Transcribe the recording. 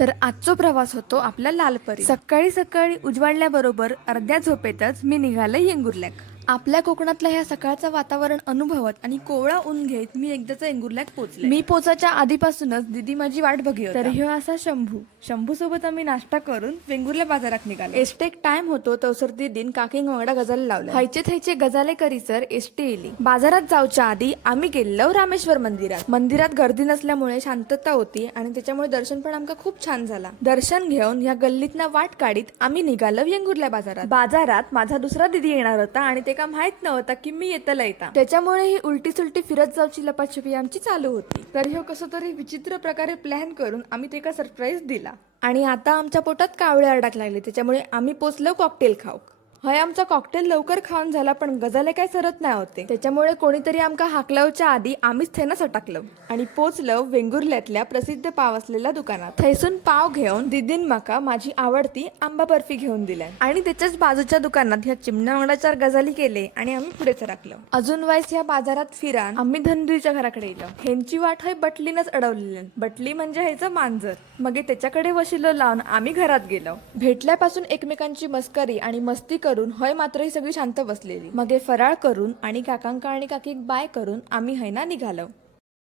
तर आजचा प्रवास होतो आपला लालपरी। सकाळी सकाळी उजवाडल्याबरोबर अर्ध्या झोपेतच मी निघाले येंगुर्ल्याक। आपल्या कोकणातल्या ह्या सकाळचं वातावरण अनुभवत आणि कोवळा ऊन घेत मी एकदाच येंगुर्ल्याक पोहोचले। मी पोचायच्या आधीपासूनच दीदी माझी वाट बघी होता। तर ह्यो असा शंभू सोबत आम्ही नाश्ता करून वेंगुर्ल्या बाजारात निघालो। एसटेक टाइम होतो तवसर दीदीन काकींग वांगडा गजाल लावला। थैचे गजाले करीसर एसटी येली। बाजारात जाऊच्या आधी आम्ही गेलो रामेश्वर मंदिरात। मंदिरात गर्दी नसल्यामुळे शांतता होती आणि त्याच्यामुळे दर्शन पण आमका खूप छान झाला। दर्शन घेऊन या गल्लीतना वाट काढीत आम्ही निघालो येंगुर्ल्या बाजारात। बाजारात माझा दुसरा दीदी येणार होता आणि ते का माहित नव्हता की मी येतला येता, त्याच्यामुळे ही उलटी सुलटी फिरत जाऊची लपाछपी आमची चालू होती। तर ह्यो कसं तरी विचित्र प्रकारे प्लॅन करून आम्ही तेका सरप्राईज दिला आणि आता आमच्या पोटात कावळे अडक लागले, त्याच्यामुळे आम्ही पोचलो कॉकटेल खाऊक। हय आमचा कॉकटेल लवकर खाऊन झाला पण गजाले काय सरत नाही होते, त्याच्यामुळे कोणीतरी आमका हाकलावच्या आधी आम्हीच थेना सटाकलो आणि पोचलो वेंगुर्ल्यातल्या प्रसिद्ध पाव असलेल्या दुकानात। थैसून पाव घेऊन दीदीन माका माझी आवडती आंबा बर्फी घेऊन दिल्या आणि त्याच्याच बाजूच्या दुकानात ह्या चिमण्या वांगडा गजाली केले आणि आम्ही पुढे सरकलो। अजून वाईस या बाजारात फिरान आम्ही धनूच्या घराकडे येलो। ह्यांची वाट हय बटलीनच अडवलेली। बटली म्हणजे ह्याचं मांजर। मग त्याच्याकडे वशिलो लावून आम्ही घरात गेलो। भेटल्यापासून एकमेकांची मस्करी आणि मस्ती करून हय मात्र ही सगळी शांत बसलेली। मग फराळ करून आणि काकांका आणि काकीक बाय करून आम्ही हैना निघालो।